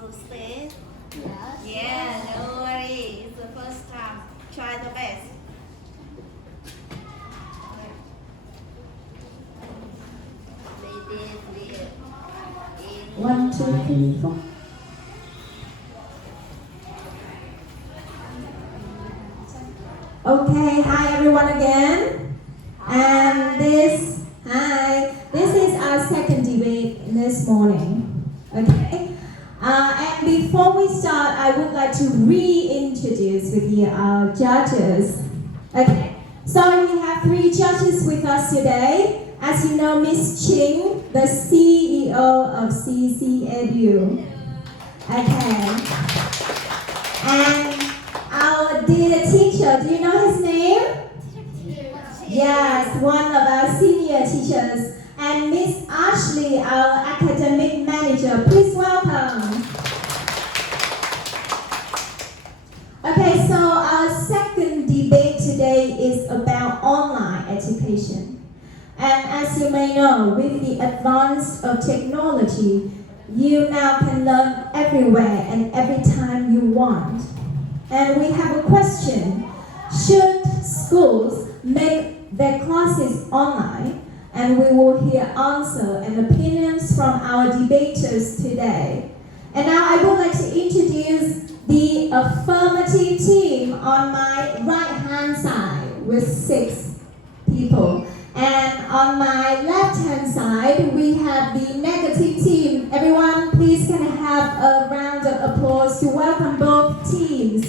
to space? Yes. Yeah, no worry. It's the first time. Try the best. One, two, three, four. Okay, hi everyone again. And this is our second debate this morning. Okay. And before we start, I would like to reintroduce with you our judges. Okay. So we have 3 judges with us today. As you know, Miss Ching, the CEO of Cec Edu. Okay. And our dear teacher, do you know his name? Yes, one of our senior teachers. And Miss Ashley, our academic manager. Please welcome. Okay, so our second debate today is about online education. And as you may know, with the advance of technology, you now can learn everywhere and every time you want. And we have a question. Should schools make their classes online? And we will hear answer and opinions from our debaters today. And now I would like to introduce the affirmative team on my right-hand side with 6 people. And on my left-hand side, we have the negative team. Everyone, please can I have a round of applause to welcome both teams.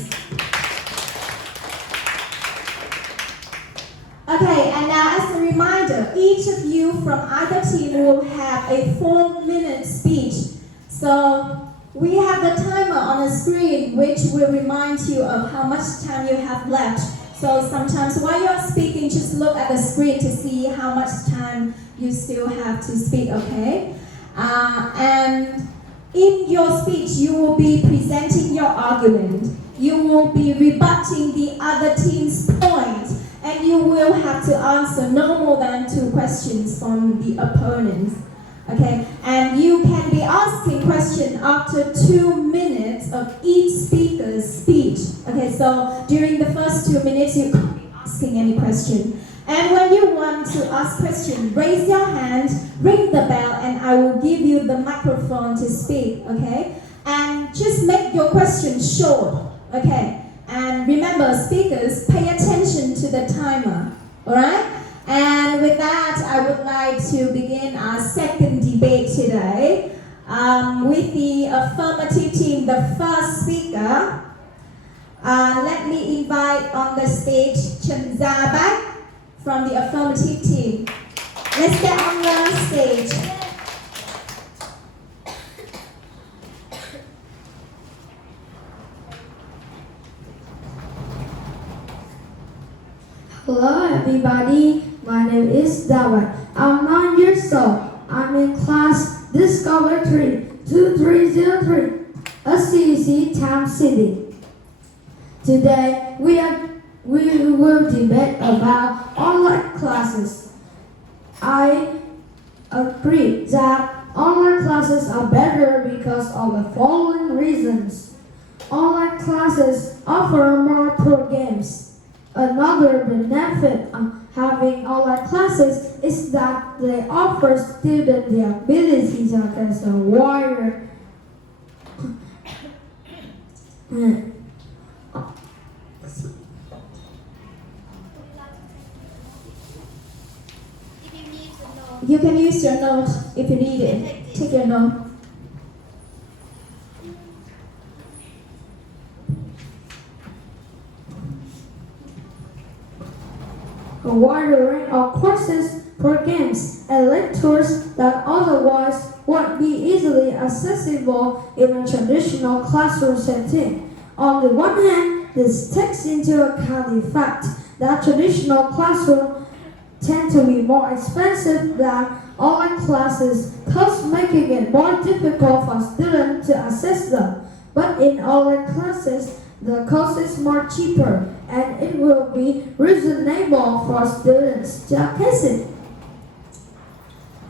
Okay, and now as a reminder, each of you from either team will have a 4-minute speech. So we have the timer on the screen, which will remind you of how much time you have left. So sometimes while you're speaking, just look at the screen to see how much time you still have to speak, okay? And in your speech, you will be presenting your argument. You will be rebutting the other team's point, and you will have to answer no more than 2 questions from the opponents. Okay, and you can be asking questions after 2 minutes of each speaker's speech. Okay, so during the first 2 minutes, you can't be asking any question. And when you want to ask questions, raise your hand, ring the bell, and I will give you the microphone to speak. Okay, and just make your question short. Okay, and remember, speakers, pay attention to the timer. All right. And with that, I would like to begin our second debate today with the affirmative team. The first speaker, let me invite on the stage Chanzabat from the affirmative team. Let's get on the stage. Hello everybody, my name is David. I'm 9 years old. I'm in class Discover 2303, a CEC Town City. Today we will debate about online classes. I agree that online classes are better because of the following reasons. Online classes offer more programs. Another benefit of having online classes is that they offer students the ability to access a wider You can use your note if you need it. Take your note. a wider range of courses, programs, and lectures that otherwise won't be easily accessible in a traditional classroom setting. On the one hand, this takes into account the fact that traditional classrooms tend to be more expensive than online classes, thus making it more difficult for students to access them. But in online classes, the cost is more cheaper, and it will be reasonable for students to access it.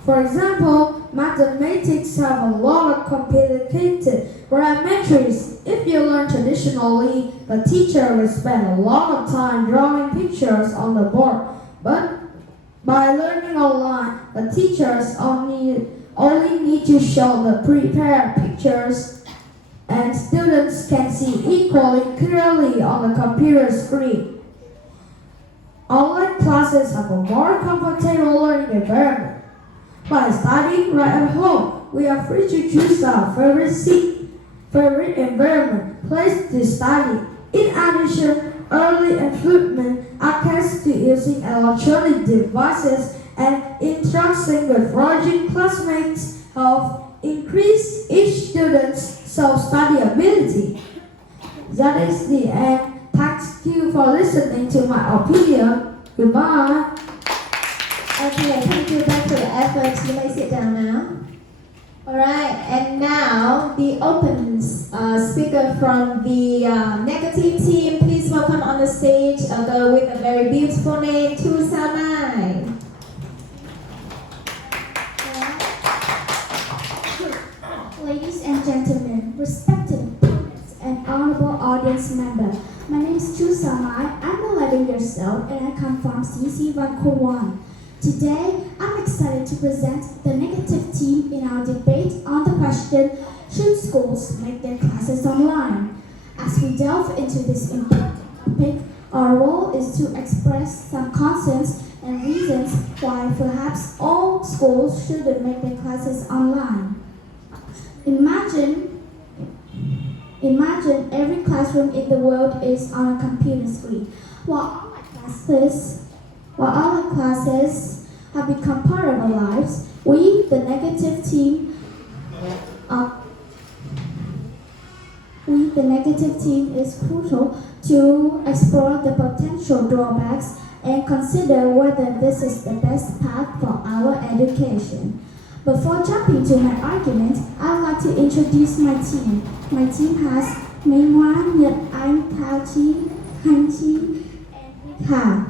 For example, mathematics have a lot of complicated geometries. If you learn traditionally, the teacher will spend a lot of time drawing pictures on the board. But by learning online, the teachers only need to show the prepared pictures, and students can see equally clearly on the computer screen. Online classes have a more comfortable learning environment. By studying right at home, we are free to choose our favorite environment, place to study. In addition, early improvement access to using electronic devices and interacting with Virgin classmates help increase each student's self-study ability. That is the end. Thank you for listening to my opinion. Goodbye. Okay, thank you back for your efforts. You may sit down now. Alright, and now the open speaker from the negative team. Please welcome on the stage a girl with a very beautiful name, Tu Samai. Ladies and gentlemen, respected opponents and honorable audience member, my name is Chu Samai. I'm 11 years old and I come from CC 101. Today, I'm excited to present the negative team in our debate on the question, should schools make their classes online? As we delve into this important topic, our role is to express some concerns and reasons why perhaps all schools shouldn't make their classes online. Imagine every classroom in the world is on a computer screen. While online classes have become part of our lives, we, the negative team, is crucial to explore the potential drawbacks and consider whether this is the best path for our education. Before jumping to my argument, I would like to introduce my team. My team has Minh Hoa, Nhật Anh, Thao Chi, Han Chi, and Ha.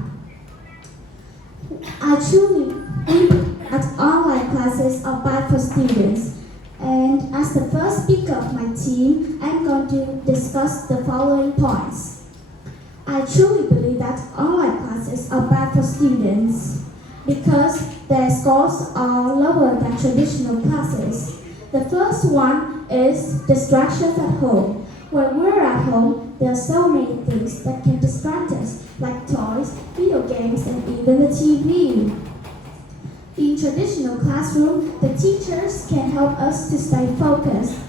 I truly believe that online classes are bad for students. And as the first speaker of my team, I'm going to discuss the following points. I truly believe that online classes are bad for students because their scores are lower than traditional classes. The first one is distractions at home. When we're at home, there are so many things that can distract us, like toys, video games, and even the TV. In traditional classroom, the teachers can help us to stay focused.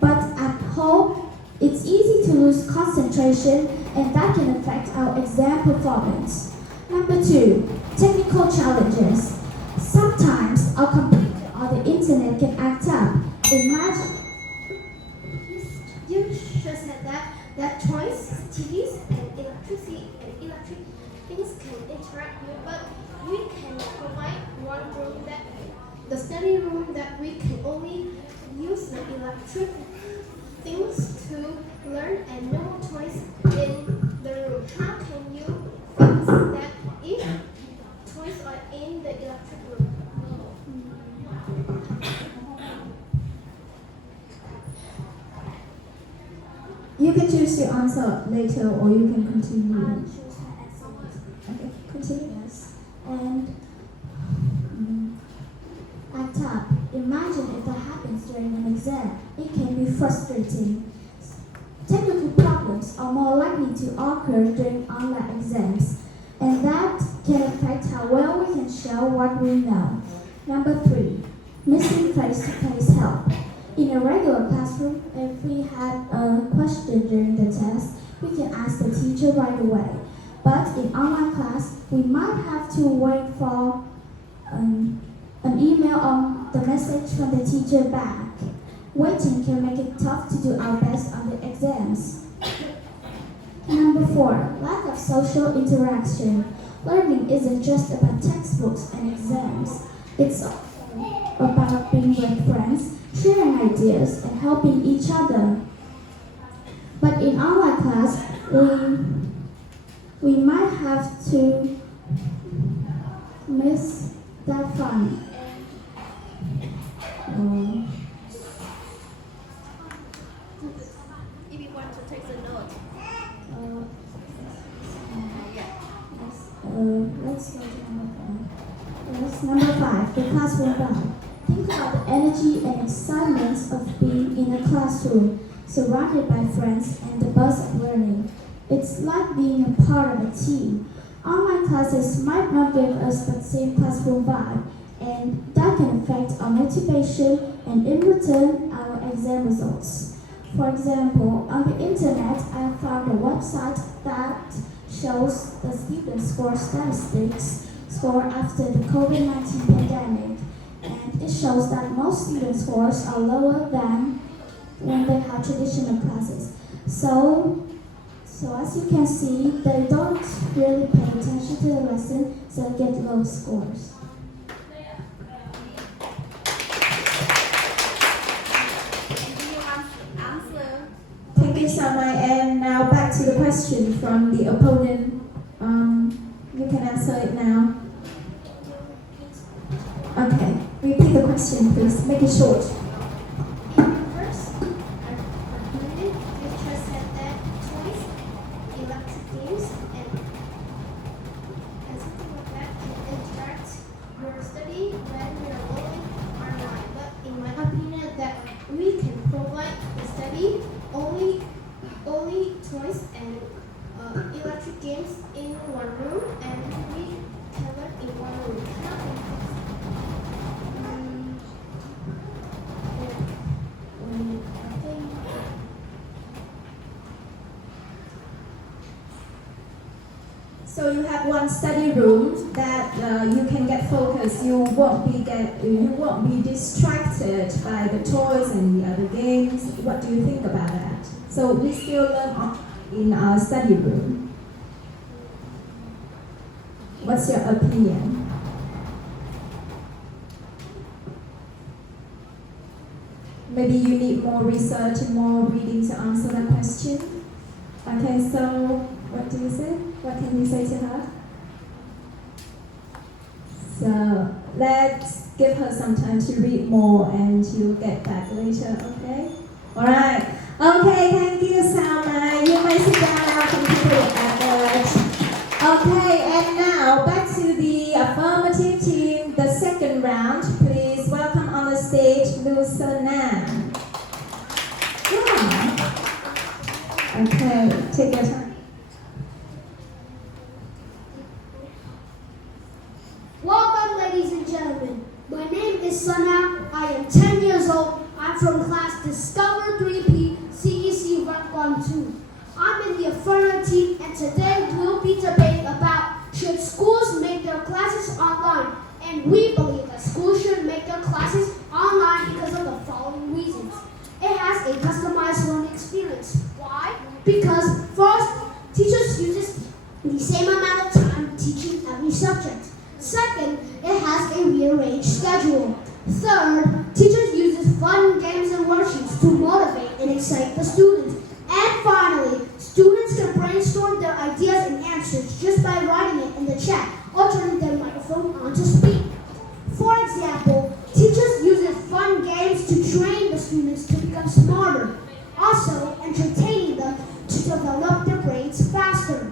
But at home, it's easy to lose concentration, and that can affect our exam performance. Number 2, technical challenges. Sometimes our computer or the internet can act up. Imagine. You just said that toys, TVs, and electric things can interact with, but we can provide one room, that the study room, that we can only use the electric things to learn and no toys in the room. How can you fix that if toys are in the electric room? You can choose to answer later or you can continue. I'll choose her answer. Okay, continue. Yes. And at top, imagine if that happens during an exam. It can be frustrating. Technical problems are more likely to occur during online exams, and that can affect how well we can show what we know. Number 3, missing face-to-face help. In a regular classroom, if we had a question during the test, we can ask the teacher right away. But in online class, we might have to wait for an email or the message from the teacher back. Waiting can make it tough to do our best on the exams. Number 4, lack of social interaction. Learning isn't just about textbooks and exams. It's also about being with friends, sharing ideas, and helping each other. But in online class, we might have to miss that fun. If you want to take the note. Let's go to number 5. Yes, number 5, the classroom vibe. Think about the energy and excitement of being in a classroom, surrounded by friends and the buzz of learning. It's like being a part of a team. Online classes might not give us that same classroom vibe, and that can affect our motivation and in return our exam results. For example, on the internet, I found a website that shows the student score statistics score after the COVID-19 pandemic, and it shows that most student scores are lower than when they have traditional classes. So as you can see, they don't really pay attention to the lesson, so they get low scores. Answer. Thank you, Samai. And now back to the question from the opponent. You can answer it now. Okay, repeat the question, please. Make it short. First, our opponent lecturer said that toys, electric games, and something like that can interact your study when you're learning online. But in my opinion, that we can provide the study only toys and electric games in one room, and we can learn in one room. So you have one study room that you can get focused. You won't be distracted by the toys and the other games. What do you think about that? So we still learn in our study room. What's your opinion? Maybe you need more research and more reading to answer that question. Okay, so what do you say? What can you say to her? So let's give her some time to read more and she'll get back later, okay? Alright. Okay, thank you, Salma. You may sit down now. Thank you for your effort. Okay, and now back to the affirmative team, the second round. Please welcome on the stage Luciana. Yeah. Okay, take your time. Welcome, ladies and gentlemen. My name is Sana. I am 10 years old. I'm from class Discover 3P CEC Rank 1-2. I'm in the affirmative team, and today we'll be debating about should schools make their classes online. And we believe that schools should make their classes online because of the following reasons. It has a customized learning experience. Why? Because first, teachers use the same amount of time teaching every subject. Second, it has a rearranged schedule. Third, teachers use fun games and worksheets to motivate and excite the students. And finally, students can brainstorm their ideas and answers just by writing it in the chat or turning their microphone on to speak. For example, teachers use fun games to train the students to become smarter, also entertaining them to develop their brains faster.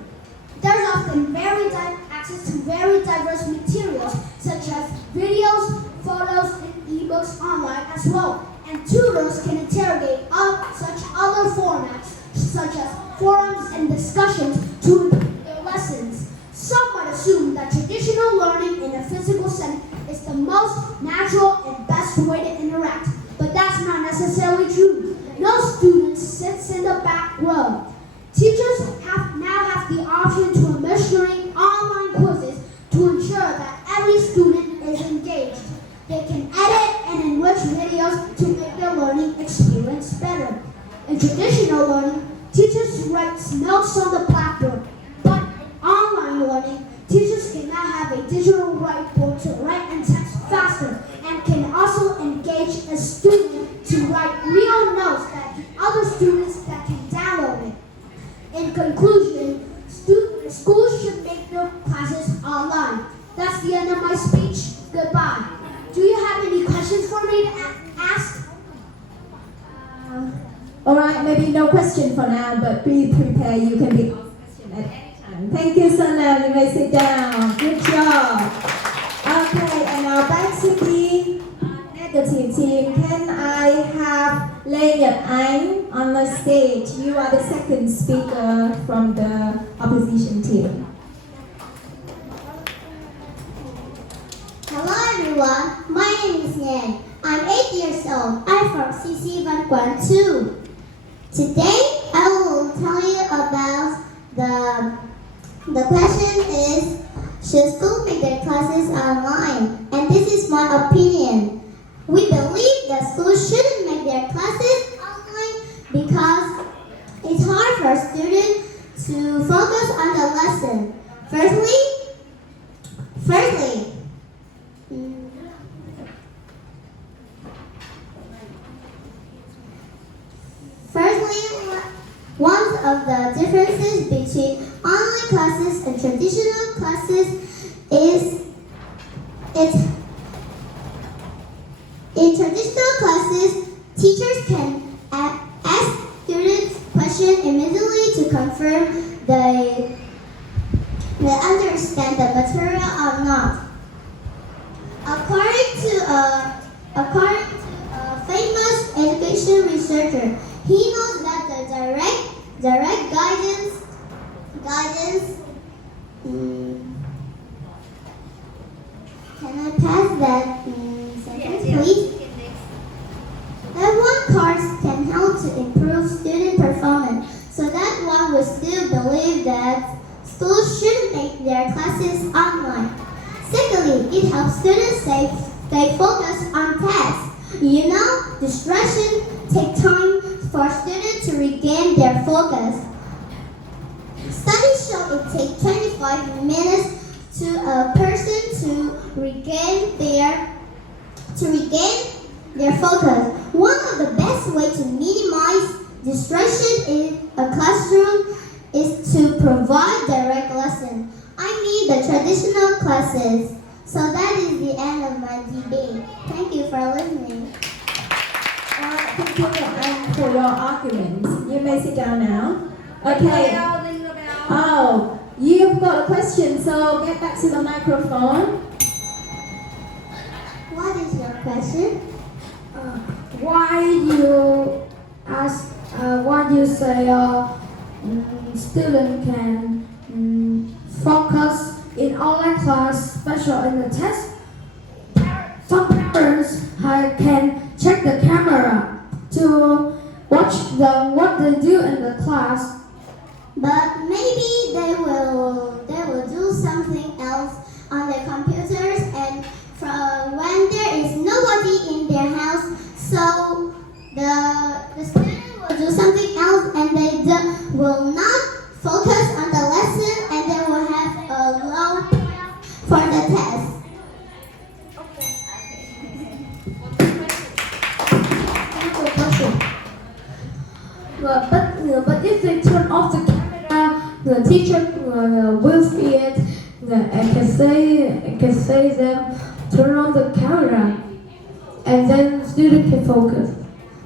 There's often access to very diverse materials such as videos, photos, and ebooks online as well. And tutors can interrogate such other formats such as forums and discussions to improve their lessons. Some might assume that traditional learning in a physical setting is the most natural and best way to interact, but that's not necessarily true. No student sits in the back row. Teachers now have the option to administering online quizzes to ensure that every student is engaged. They can edit and enrich videos to make their learning experience better. In traditional learning, teachers write notes on the blackboard, but in online learning, teachers can now have a digital whiteboard to write and text faster and can also engage a student to write real notes that other students that can download it. In conclusion, schools should make their classes online. That's the end of my speech. maybe no question for now, but be prepared. You can be asked question at any time. Thank you, Sana. You may sit down. Good job. Okay, and now back to the negative team. Can I have Lê Nhật Ánh on the stage? You are the second speaker from the opposition team. Hello everyone, my name is Nhan. I'm 8 years old. I'm from CC Văn Quán 2. Today I will tell you about the question is, should schools make their classes online? And this is my opinion. We believe that schools shouldn't make their classes online because it's hard for students to focus on the lesson. Firstly, one of the differences between online classes and traditional classes is in traditional classes, teachers can ask students questions immediately to confirm they understand the material or not. According to a famous education researcher, he knows that the direct guidance. Can I pass that sentence, please? That one course can help to improve student performance, so that one will still believe that schools shouldn't make their classes online. Secondly, it helps students stay focused on tasks. You know, distraction takes time for students to regain their focus. Studies show it takes 25 minutes to a person to regain their focus. One of the best ways to minimize distraction in a classroom is to provide direct lesson. I mean the traditional classes. So that is the end of my debate. Thank you for listening. Thank you and for your arguments. You may sit down now. Okay. Oh, you've got a question, so get back to the microphone. What is your question? Why you ask? Why you say student can focus in online class, special in the test? Some parents can check the camera to watch what they do in the class. But maybe they will do something else on their computers, and from when there is nobody in their house, so the student will do something else, and they will not focus on the lesson, and they will have a low point for the test. But if they turn off the camera, the teacher will see it. I can say them turn on the camera, and then student can focus.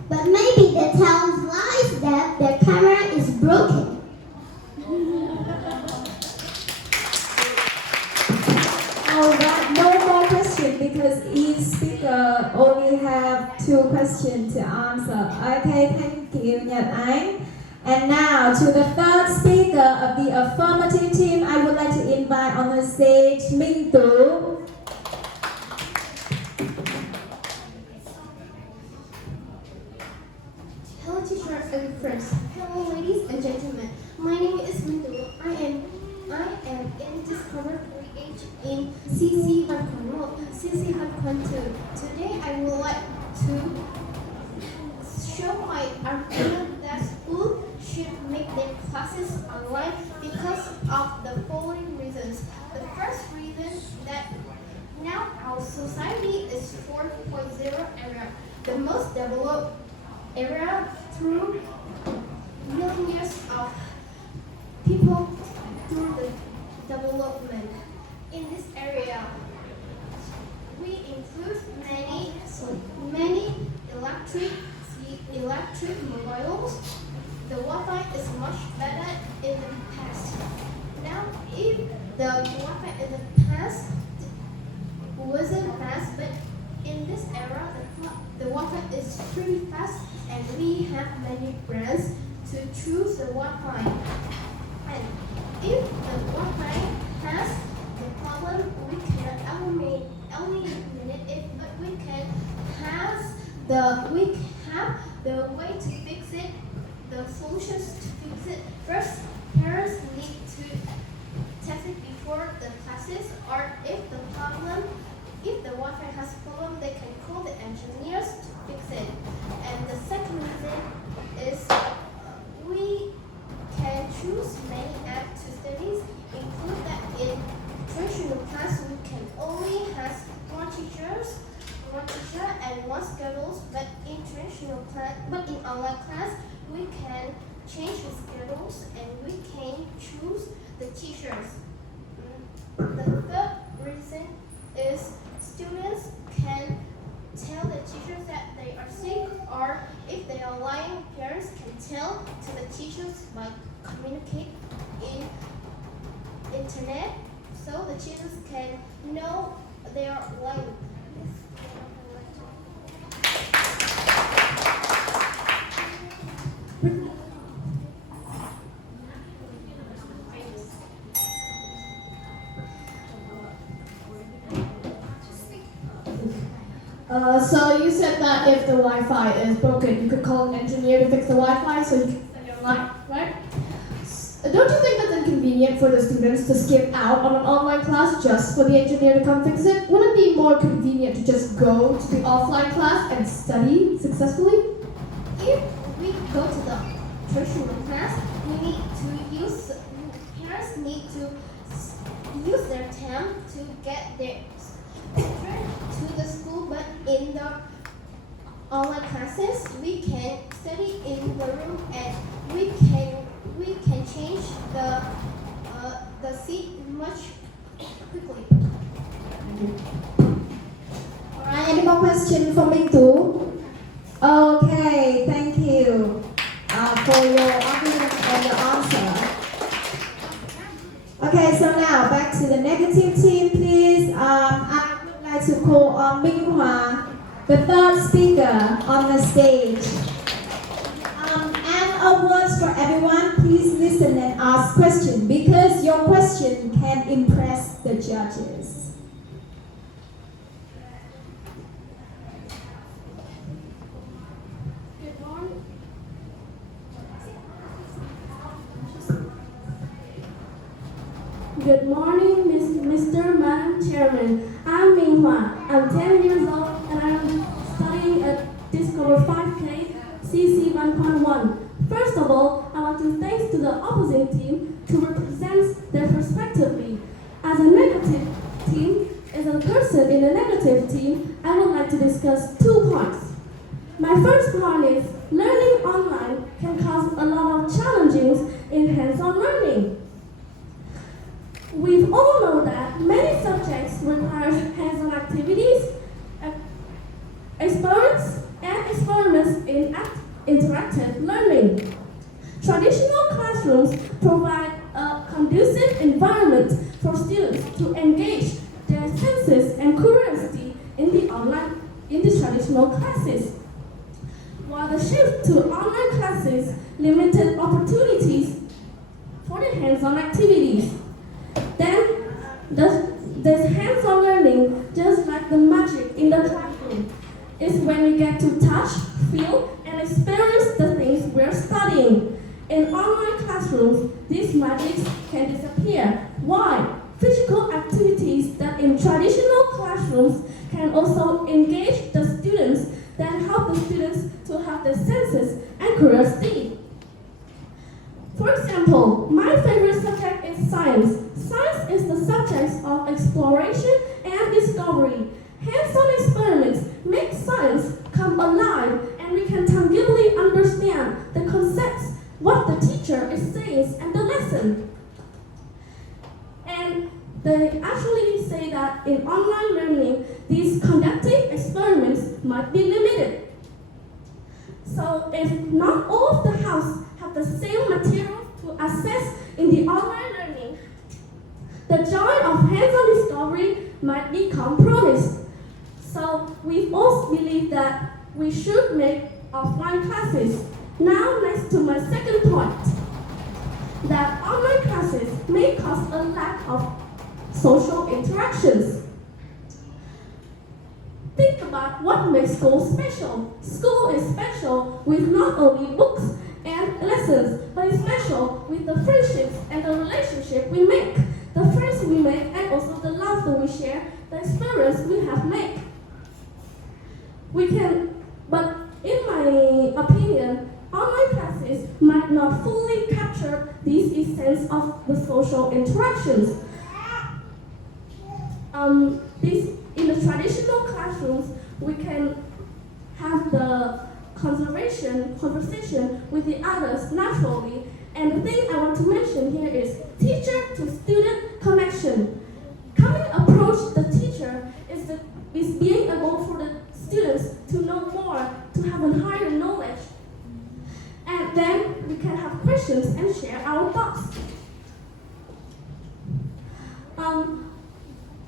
But maybe they tell lies that their camera is broken. Alright, no more questions because each speaker only have 2 questions to answer. Okay, thank you, Nhật Ánh. And now to the third speaker of the affirmative team, I would like to invite on the stage Minh Tú. Hello teacher and friends. Hello ladies and gentlemen. My name is Mindu. I am in Discover 3H in CC Văn Quán 2. Today I would like to show my argument that schools should make their classes online because of the following reasons. The first reason that now our society is 4.0 era, the most developed era through millions of people through the development. In this area, we include many electric mobiles, the Wi-Fi is much better in the past. Now, if the Wi-Fi in the past wasn't fast, but in this era, the Wi-Fi is pretty fast, and we have many brands to choose the Wi-Fi. And if the Wi-Fi has the problem, we cannot eliminate it, but we have the way to fix it, the solutions to fix it. First, parents need to test it before the classes, or if the Wi-Fi has a problem, they can call the engineers to fix it. And the second reason is we can choose many apps to study, include that in traditional class we can only have one teacher and one schedules, but in online class we can change the schedules and we can choose the teachers. The third reason is students can tell the teachers that they are sick, or if they are lying, parents can tell to the teachers by communicate in internet, so the teachers can know they are lying. So you said that if the Wi-Fi is broken, you could call an engineer to fix the Wi-Fi so you can study online, right? Don't you think that's inconvenient for the students to skip out on an online class just for the engineer to come fix it? Wouldn't it be more convenient to just go to the offline class and study successfully? If we go to the traditional class, parents need to use their time to get their children to the school, but in the online classes, we can study in the room and we can change the seat much quickly. Alright, any more questions for me too? Okay, thank you for your argument and your answer. Okay, so now back to the negative team, please. I would like to call on Ming Hua, the third speaker on the stage. And a word for everyone, please listen and ask questions because your question can impress the judges. Good morning. Good morning, Mr. Madam Chairman. I'm Ming Hua. I'm 10 years old and I'm studying at Discover 5K CC 1.1. First of all, I want to thank to the opposing team to represent their perspectively. As a negative team, as a person in a negative team, I would like to discuss 2 points. My first point is learning online can cause a lot of challenges in hands-on learning. We all know that many subjects require hands-on activities, experiments in interactive learning. Traditional classrooms provide a conducive environment for students to engage their senses and curiosity in the traditional classes. While the shift to online classes limited opportunities for the hands-on activities. Then, this hands-on learning, just like the magic in the classroom, is when we get to touch, feel, and experience the things we're studying. In online classrooms, these magics can disappear. Why? Physical activities that in traditional classrooms can also engage the students, then help the students to have the senses and curiosity. For example, my favorite subject is science. Science is the subject of exploration and discovery. Hands-on experiments make science come alive and we can tangibly understand the concepts, what the teacher is saying and the lesson. And they actually say that in online learning, these conducting experiments might be limited. So if not all of the house have the same materials to access in the online learning, the joy of hands-on discovery might become promised. So we also believe that we should make offline classes. Now next to my second point, that online classes may cause a lack of social interactions. Think about what makes school special. School is special with not only books and lessons, but it's special with the friendships and the relationship we make, the friends we make, and also the laughter we share, the experience we have made. But in my opinion, online classes might not fully capture this essence of the social interactions. In the traditional classrooms, we can have the conversation with the others naturally. And the thing I want to mention here is teacher to student connection. Coming approach the teacher is being able for the students to know more, to have a higher knowledge. And then we can have questions and share our thoughts.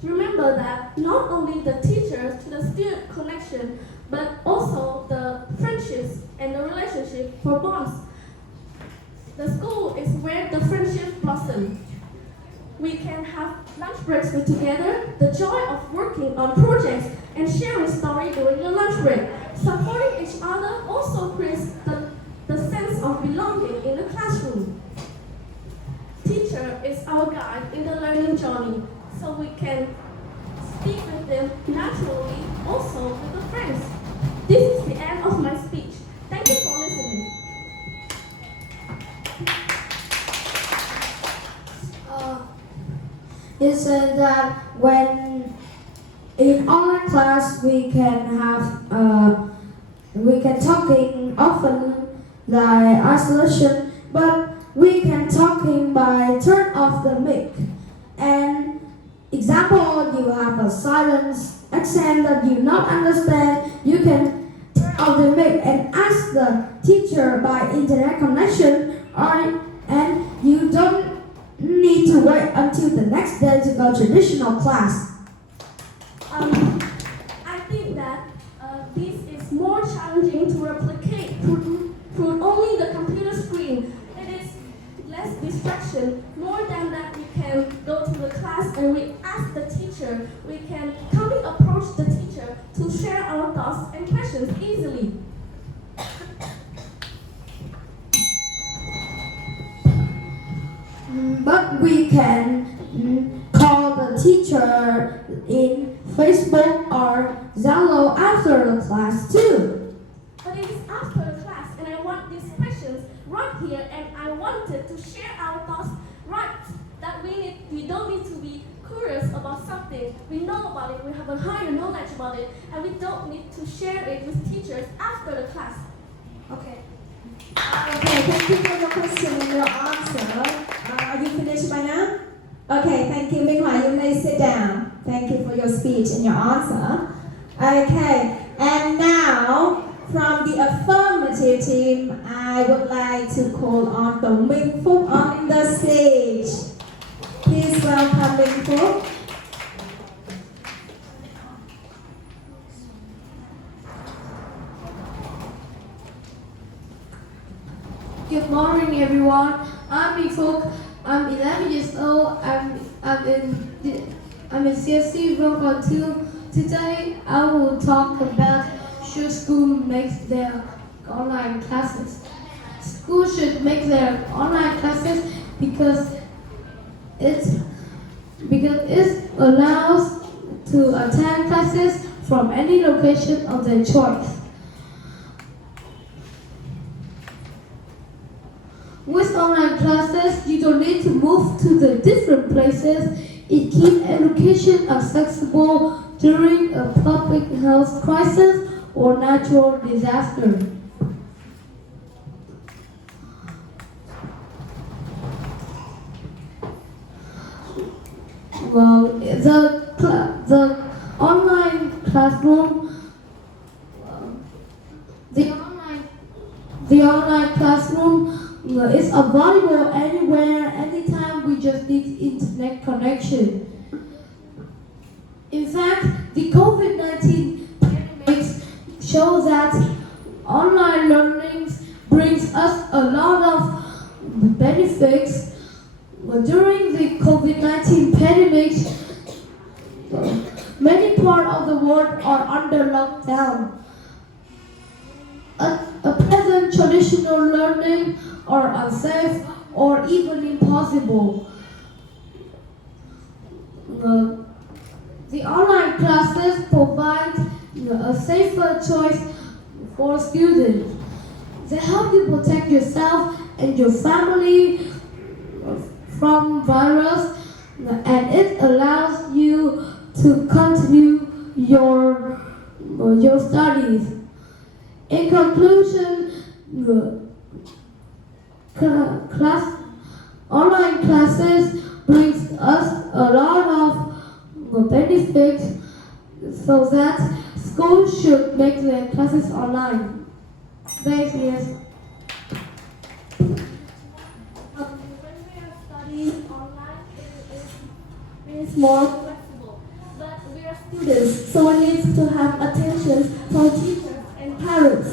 Remember that not only the teacher to the student connection, but also the friendships and the relationship for bonds. The school is where the friendship blossom. We can have lunch breaks together, the joy of working on projects and sharing stories during the lunch break. Supporting each other also creates the sense of belonging in the classroom. Teacher is our guide in the learning journey, so we can speak with them naturally, also with the friends. This is the end of my speech. Thank you for listening. You said that when in online class we can talking often like isolation, but we can talking by turn off the mic. And example, you have a silence accent that you not understand, you can turn off the mic and ask the teacher by internet connection, and you don't need to wait until the next day to go traditional class. I think that this is more challenging to replicate through only the computer screen. It is less distraction. More than that, we can go to the class and we ask the teacher. We can calmly approach the teacher to share our thoughts and questions easily. But we can call the teacher in Facebook or Zalo after the class too. But it is after the class and I want these questions right here and I wanted to share our thoughts right. That we don't need to be curious about something. We know about it, we have a higher knowledge about it, and we don't need to share it with teachers after the class. Okay. Okay, thank you for your question and your answer. Are you finished by now? Okay, thank you, Minh Hoa. You may sit down. Thank you for your speech and your answer. Okay, and now from the affirmative team, I would like to call on Dong Minh Phúc on the stage. Please welcome Minh Phúc. Good morning, everyone. I'm Mikuk. I'm 11 years old. I'm in CSC Rock 2. Today, I will talk about should school make their online classes. School should make their online classes because it allows to attend classes from any location of their choice. With online classes, you don't need to move to the different places. It keeps education accessible during a public health crisis or natural disaster. Well, the online classroom, the online classroom is available anywhere, anytime. We just need internet connection. In fact, the COVID-19 pandemic shows that online learning brings us a lot of benefits. During the COVID-19 pandemic, many parts of the world are under lockdown. At present, traditional learning are unsafe or even impossible. The online classes provide a safer choice for students. They help you protect yourself and your family from virus, and it allows you to continue your studies. In conclusion, online classes brings us a lot of benefits, so that schools should make their classes online. Thanks, yes. When we are studying online, it is more flexible. But we are students, so we need to have attention from teachers and parents.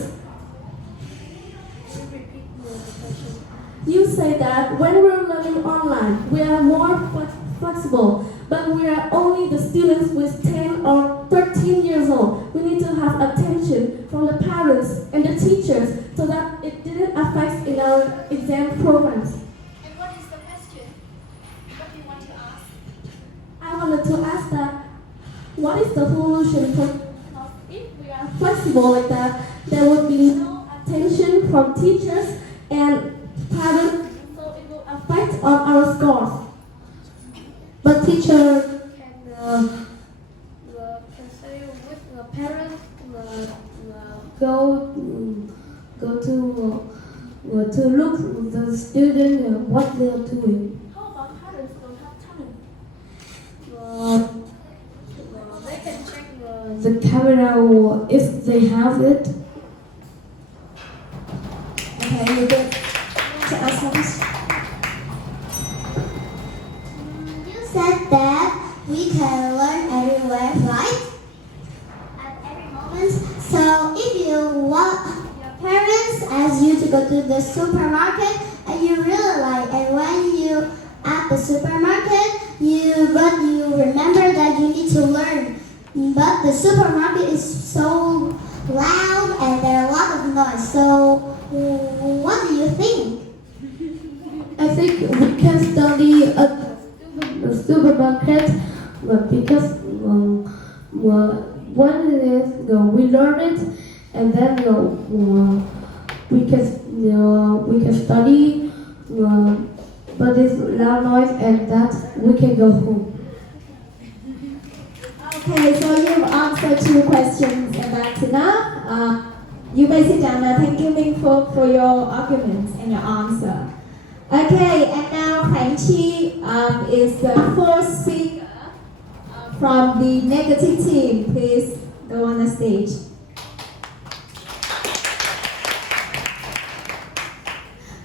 You say that when we're learning online, we are more flexible, but we are only the students with 10 or 13 years old. We need to have attention from the parents and the teachers so that it didn't affect in our exam programs. And what is the question? What do you want to ask? I wanted to ask that, what is the solution for, because if we are flexible like that, there would be no attention from teachers and parents, so it will affect on our scores. But teacher can say with the parents go to look the student what they are doing. How about parents don't have time? They can check the camera if they have it. Okay, you good to ask something? You said that we can learn everywhere, right? At every moment. So if you want, your parents ask you to go to the supermarket and you really like, and when you at the supermarket, but you remember that you need to learn. But the supermarket is so loud and there are a lot of noise. So what do you think? I think we can study at the supermarket because when it is we learn it, and then we can study, but it's loud noise, and that we can go home. Okay, so you've answered 2 questions, and that's enough. You may sit down now. Thank you, Ming, for your arguments and your answer. Okay, and now Khánh Chi is the 4th speaker from the negative team. Please go on the stage.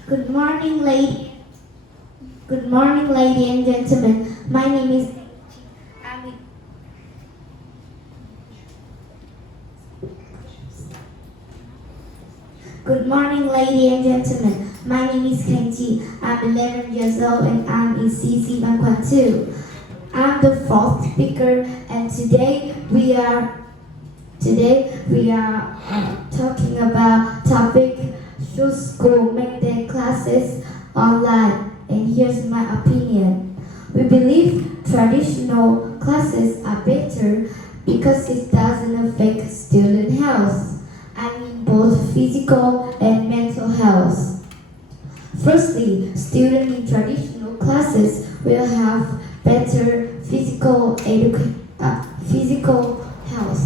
Good morning, lady and gentlemen. My name is Good morning, ladies and gentlemen. My name is Kenji. I'm 11 years old and I'm in CC 1.2. I'm the 4th speaker, and today we are talking about topic: should school make their classes online? And here's my opinion. We believe traditional classes are better because it doesn't affect student health. I mean both physical and mental health. Firstly, students in traditional classes will have better physical health.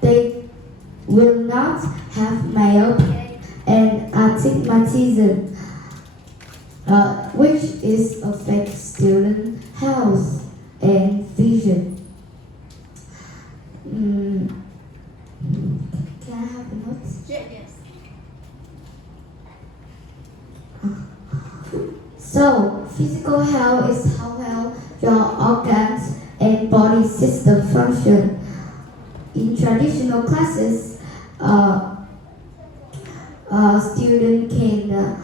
They will not have myopia and astigmatism, which is affect student health and vision. Can I have a note? Yes. So, physical health is how well your organs and body system function. In traditional classes, student can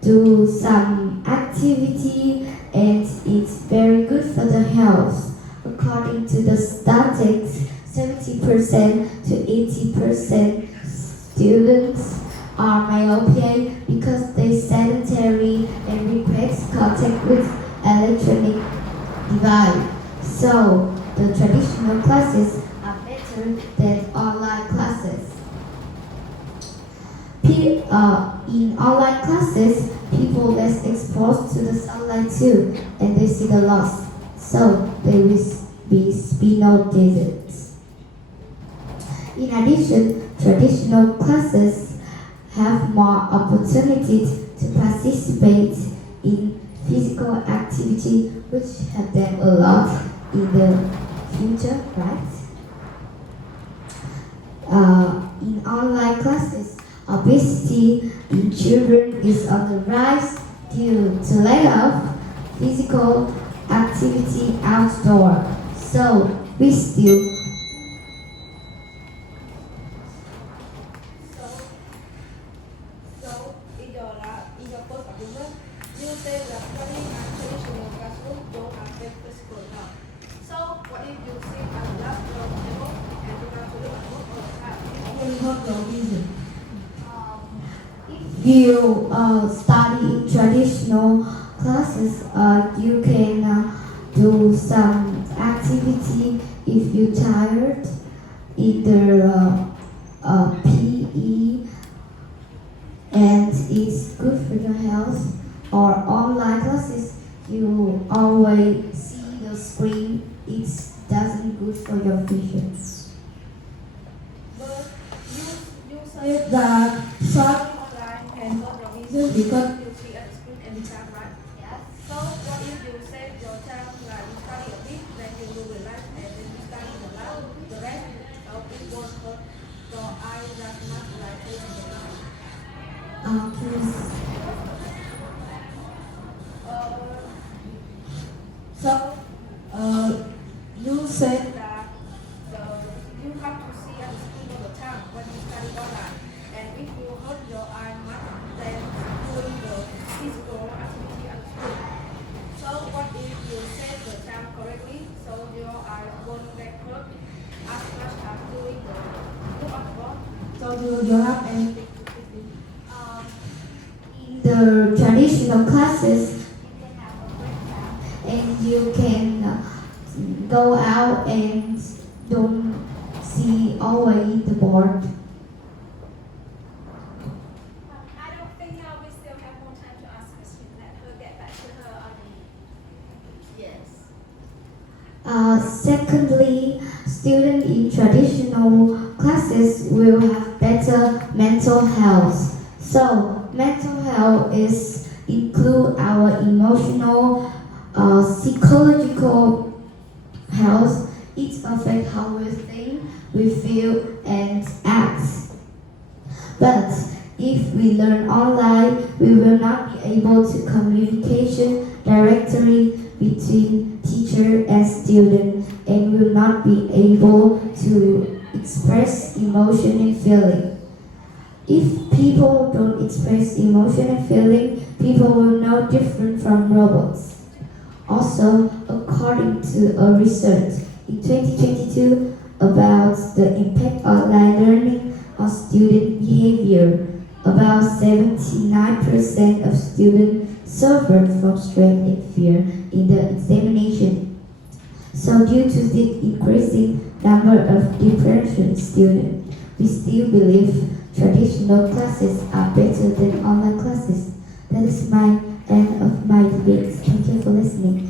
do some activity and it's very good for the health. According to the statistics, 70% to 80% students are myopia because they sedentary and request contact with electronic device. So the traditional classes are better than online classes. In online classes, people less exposed to the sunlight too, and they see the loss. So they will be spinal disease. In addition, traditional classes have more opportunities to participate in physical activity, which help them a lot in the future, right? In online classes, obesity in children is on the rise due to lack of physical activity outdoor. So we still So in your first argument, you say that studying at traditional classroom don't affect physical health. So what if you sit at the lab or table and you have to look at book all the time? if you study traditional classes, you can do some activity if you're tired, either PE, and it's good for your health. Or online classes, you always see the screen, it doesn't good for your vision. But you say that studying online can hurt your vision because you see at the screen every time, right? Yes. So what if you save your time like you study a bit, then you will relax and then you study the lab, the rest, so it won't hurt your eyes that much like taking the lab. Please. You said that you have to see at the screen all the time when you study online, and if you hurt your eye much, then doing the physical activity at school. So what if you set the time correctly so your eye won't get hurt as much as doing the look at the board? So do you have anything to say? In the traditional classes, you can have a break time and you can go out and don't see always the board. I don't think now we still have more time to ask questions. Let her get back to her Yes. Secondly, students in traditional classes will have better mental health. So, mental health is include our emotional, psychological health. It affects how we think, we feel, and act. But if we learn online, we will not be able to communication directly between teacher and student, and will not be able to express emotion and feeling. If people don't express emotion and feeling, people will know different from robots. Also, according to a research in 2022 about the impact of online learning on student behavior, about 79% of students suffered from stress and fear in the examination. So due to the increasing number of depression students, we still believe traditional classes are better than online classes. That is my end of my debate. Thank you for listening.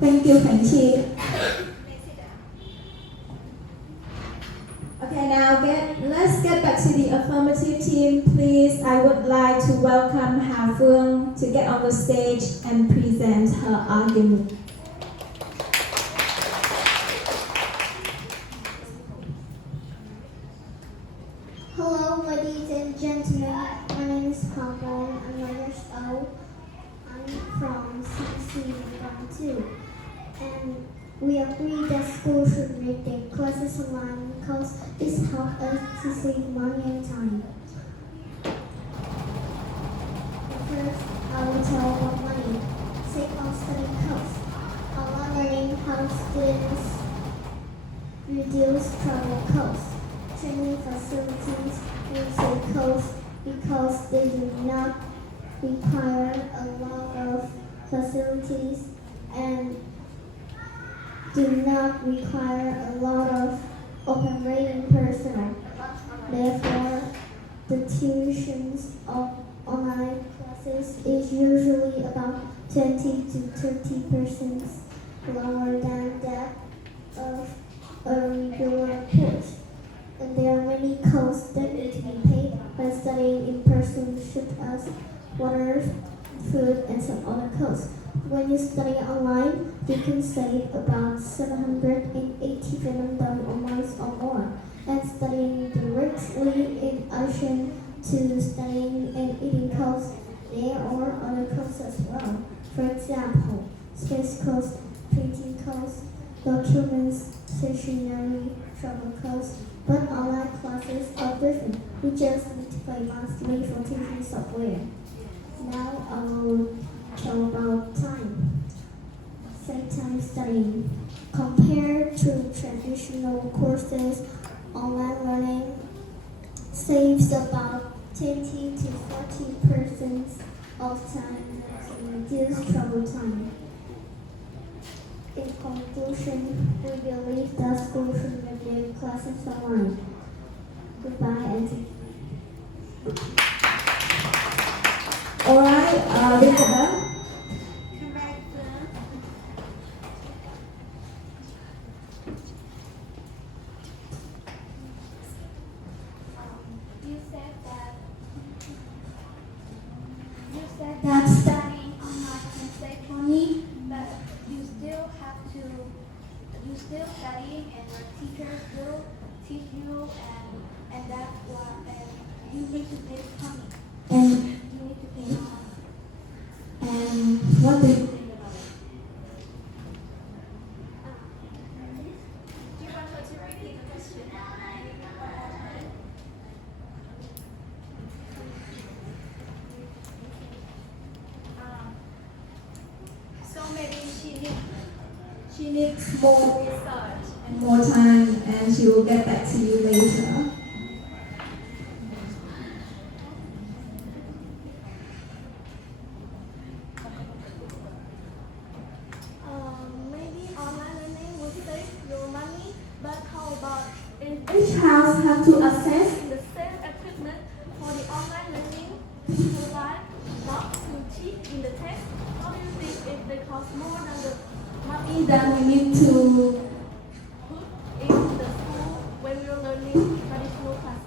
Thank you, Chi. Okay, now let's get back to the affirmative team. Please, I would like to welcome Ha Phương to get on the stage and present her argument. Hello, ladies and gentlemen. My name is Pablo. I'm 9 years old. I'm from CC 2, and we agree that schools should make their classes online because this helps us to save money and time. First, I will tell about money. Save on study costs. Online learning helps students reduce travel costs. Training facilities will save costs because they do not require a lot of facilities and do not require a lot of operating personnel. Therefore, the tuitions of online classes is usually about 20 to 30% lower than that of a regular course. And there are many costs that need to be paid by studying in person, such as water, food, and some other costs. When you study online, you can save about $787 a month or more. And studying directly in addition to studying and eating costs, there are other costs as well. For example, space costs, printing costs, documents, stationery, travel costs. But online classes are different. We just need to pay monthly for teaching software. Now I will tell about time. Save time studying. Compared to traditional courses, online learning saves about 20 to 40% of time to reduce travel time. In conclusion, we believe that schools should make their classes online. Goodbye and Alright, Linda. You said that studying online can save money, but you still studying and your teachers will teach you and that's why and you need to pay money. And You need to pay money. what do you think about it? Do you want her to repeat the question? So maybe she needs more research. And more time, and she will get back to you later. Maybe online learning will save your money, but how about if Each house have to access the same equipment for the online learning to provide not to cheat in the test? How do you think if they cost more than the money that we need to put in the school when we're learning traditional classes?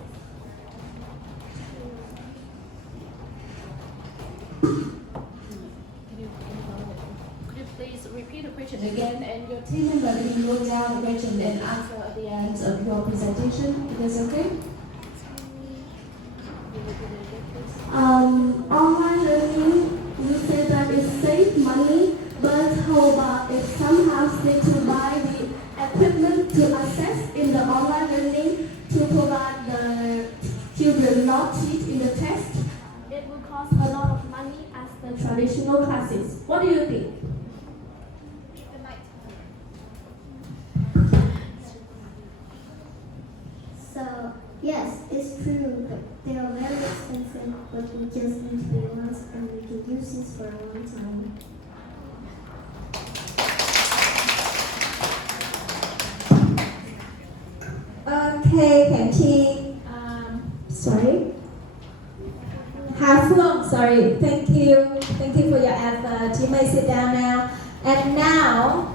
Could you please repeat the question again, and your team member can note down the question and answer at the end of your presentation? If that's okay? Online learning, you say that it saves money, but how about if some house need to buy the equipment to access in the online learning to provide the children not cheat in the test? It will cost a lot of money as the traditional classes. What do you think? So, yes, it's true that they are very expensive, but we just need to be honest and we can use this for a long time. Okay, Canteen. Sorry. Sorry. Thank you. Thank you for your effort. You may sit down now. And now,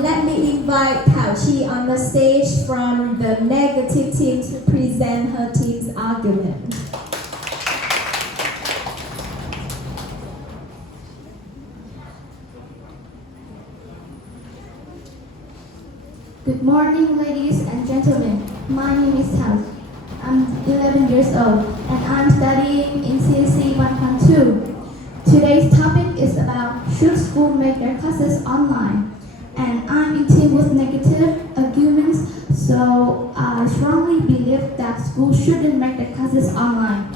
let me invite Tao Chi on the stage from the negative team to present her team's argument. Good morning, ladies and gentlemen. My name is Tao. I'm 11 years old and I'm studying in CSC 112. Today's topic is about should school make their classes online? And I'm in team with negative arguments, so I strongly believe that schools shouldn't make their classes online.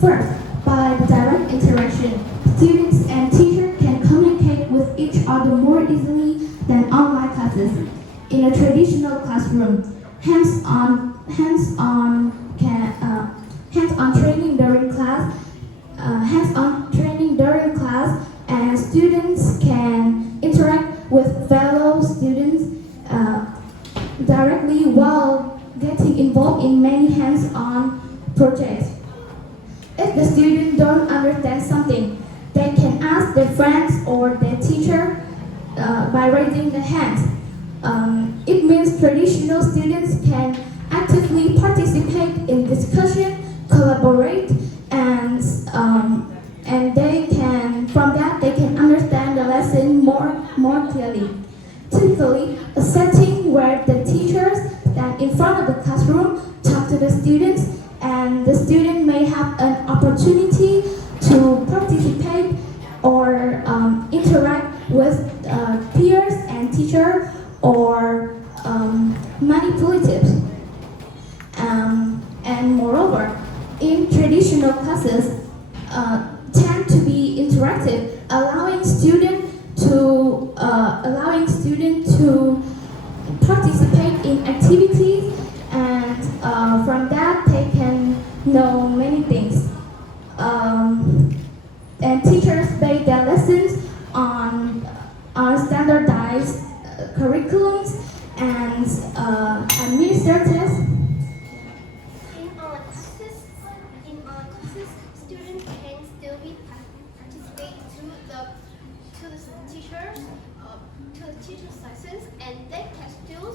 First, by direct interaction, students and teachers can communicate with each other more easily than online classes. In a traditional classroom, hands-on training during class, and students can interact with fellow students directly while getting involved in many hands-on projects. If the students don't understand something, they can ask their friends or their teacher by raising their hands. It means traditional students can actively participate in discussion, collaborate, and from that they can understand the lesson more clearly. Typically, a setting where the teachers stand in front of the classroom, talk to the students, and the student may have an opportunity to participate or interact with peers and teacher or manipulatives. And moreover, in traditional classes tend to be interactive, allowing students to participate in activities, and from that they can know many things. And teachers base their lessons on standardized curriculums and administer tests. In online classes, students can still be participate to the teacher's lessons, and they can still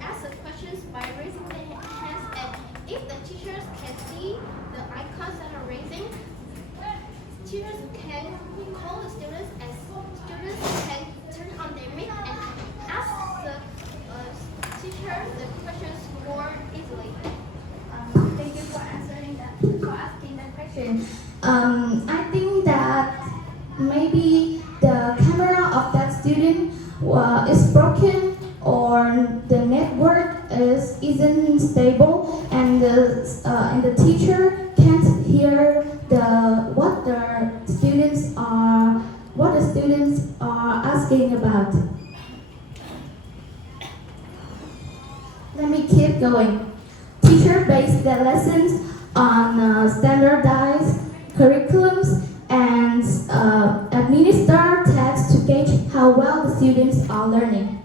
ask the questions by raising their hands. And if the teachers can see the icons that are raising, teachers can call the students, and students can turn on their mic and ask the teacher the questions more easily. Thank you for asking that question. I think that maybe the camera of that student is broken, or the network isn't stable, and the teacher can't hear what the students are asking about. Let me keep going. Teachers base their lessons on standardized curriculums and administer tests to gauge how well the students are learning.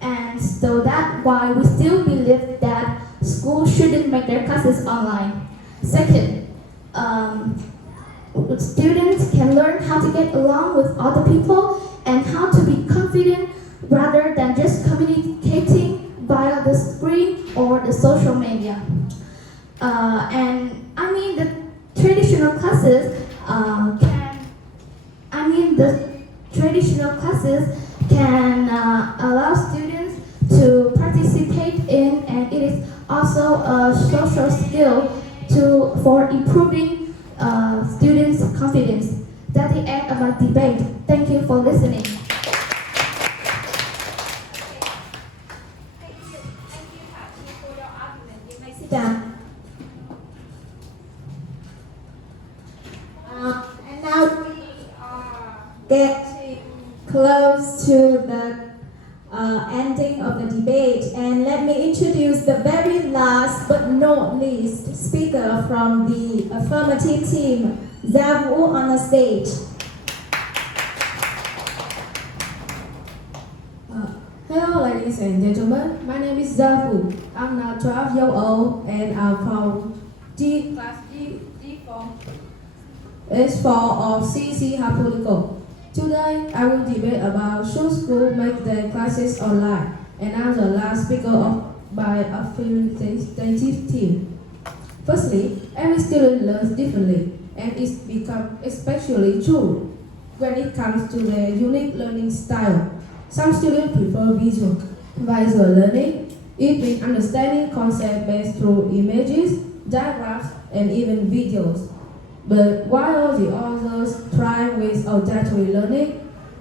And so that's why we still believe that schools shouldn't make their classes online. Second, students can learn how to get along with other people and how to be confident rather than just communicating via the screen or the social media. And I mean the traditional classes can allow students to participate in, and it is also a social skill for improving students' confidence. That's the end of our debate. Thank you for listening. Thank you, Pachi, for your argument. You may sit down. And now we are getting close to the ending of the debate, and let me introduce the very last but not least speaker from the affirmative team, Zavu, on the stage. Hello, ladies and gentlemen. My name is Zafu. I'm now 12 years old, and I'm from class G4. It's 4 of CC Hapuliko. Today, I will debate about should school make their classes online, and I'm the last speaker by a affirmative team. Firstly, every student learns differently, and it's become especially true when it comes to their unique learning style. Some students prefer visual learning. It means understanding concepts based through images, diagrams, and even videos. But while the others thrive with auditory learning,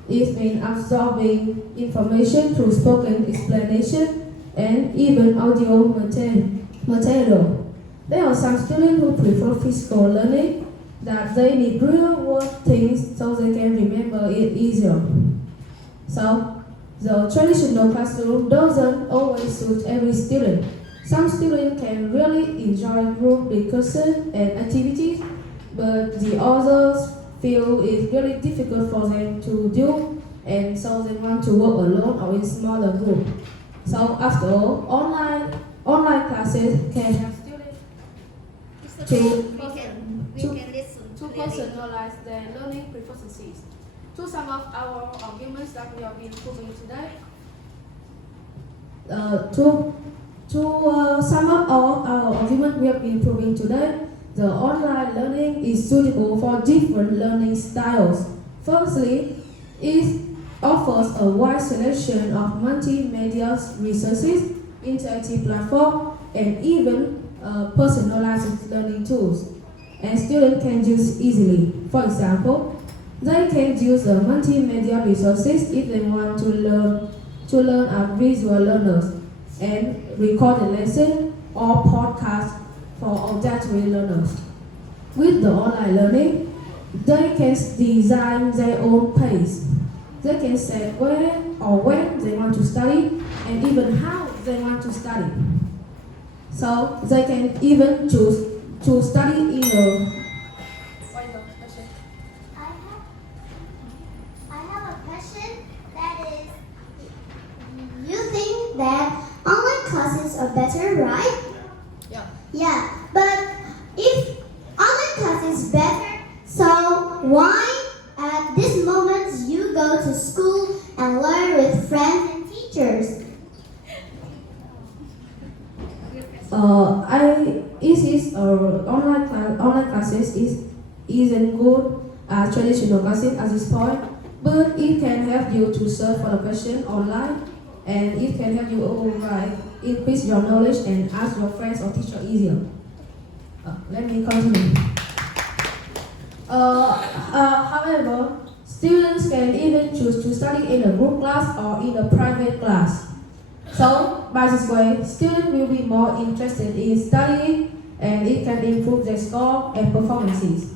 it means absorbing information through spoken explanation and even audio material. There are some students who prefer physical learning, that they need real-world things so they can remember it easier. So, the traditional classroom doesn't always suit every student. Some students can really enjoy group discussion and activities, but the others feel it's really difficult for them to do, and so they want to work alone or in smaller group. So after all, online classes can help students to personalize their learning preferences. To sum up our arguments that we have been proving today, to sum up all our arguments we have been proving today, the online learning is suitable for different learning styles. Firstly, it offers a wide selection of multimedia resources, interactive platforms, and even personalized learning tools, and students can use easily. For example, they can use the multimedia resources if they want to learn as visual learners, and record a lesson or podcast for auditory learners. With the online learning, they can design their own pace. They can set where or when they want to study, and even how they want to study. So they can even choose to study in a I have a question that is, you think that online classes are better, right? Yeah. Yeah, but if online class is better, so why at this moment you go to school and learn with friends and teachers? Online classes isn't good as traditional classes at this point, but it can help you to search for the question online, and it can help you increase your knowledge and ask your friends or teacher easier. Let me continue. However, students can even choose to study in a group class or in a private class. So, by this way, students will be more interested in studying, and it can improve their score and performances.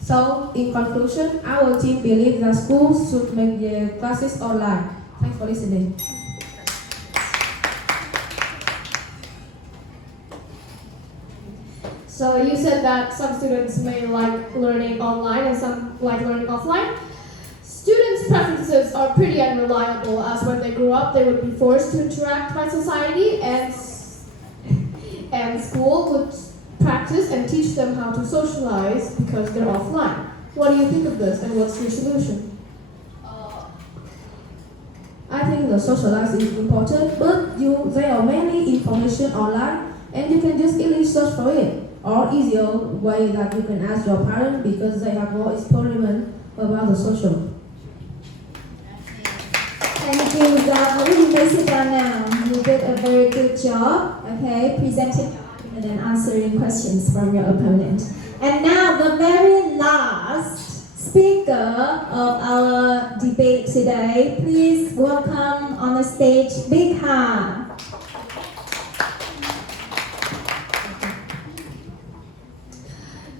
So, in conclusion, our team believes that schools should make their classes online. Thanks for listening. So you said that some students may like learning online and some like learning offline. Students' preferences are pretty unreliable, as when they grew up they would be forced to interact by society, and school would practice and teach them how to socialize because they're offline. What do you think of this, and what's your solution? I think the socialize is important, but there are many information online, and you can just easily search for it. Or easier way that you can ask your parents because they have more experiment about the social. Thank you, Dad. You may sit down now. You did a very good job, okay, presenting your argument and answering questions from your opponent. And now the very last speaker of our debate today. Please welcome on the stage Big Han.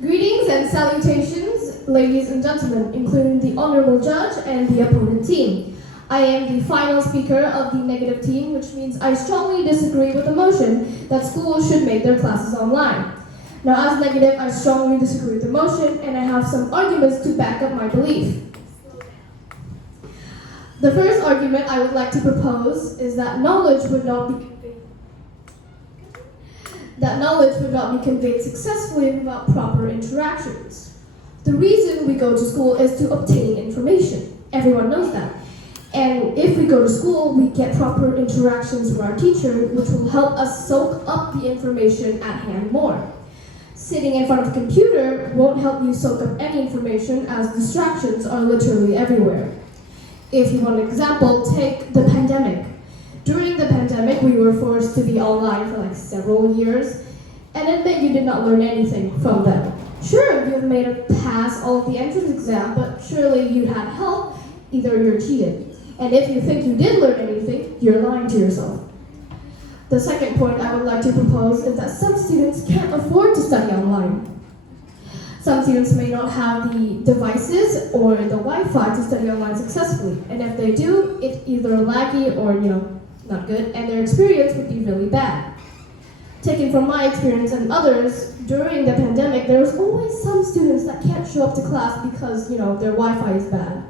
Greetings and salutations, ladies and gentlemen, including the honorable judge and the opponent team. I am the final speaker of the negative team, which means I strongly disagree with the motion that schools should make their classes online. Now, as negative, I strongly disagree with the motion, and I have some arguments to back up my belief. The first argument I would like to propose is that knowledge would not be conveyed successfully without proper interactions. The reason we go to school is to obtain information. Everyone knows that. And if we go to school, we get proper interactions with our teacher, which will help us soak up the information at hand more. Sitting in front of a computer won't help you soak up any information, as distractions are literally everywhere. If you want an example, take the pandemic. During the pandemic, we were forced to be online for like several years, and admit you did not learn anything from them. Sure, you've made it past all of the entrance exam, but surely you had help. Either you're cheated. And if you think you did learn anything, you're lying to yourself. The second point I would like to propose is that some students can't afford to study online. Some students may not have the devices or the Wi-Fi to study online successfully, and if they do, it's either laggy or not good, and their experience would be really bad. Taking from my experience and others, during the pandemic, there was always some students that can't show up to class because their Wi-Fi is bad.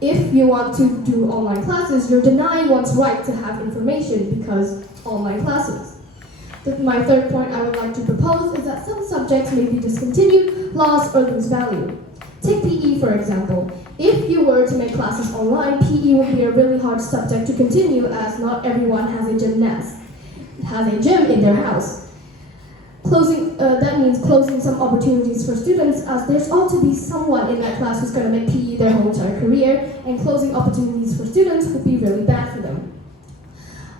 If you want to do online classes, you're denying one's right to have information because online classes. My third point I would like to propose is that some subjects may be discontinued, lost, or lose value. Take PE for example. If you were to make classes online, PE would be a really hard subject to continue as not everyone has a gym in their house. That means closing some opportunities for students as there's ought to be someone in that class who's going to make PE their whole entire career, and closing opportunities for students would be really bad for them.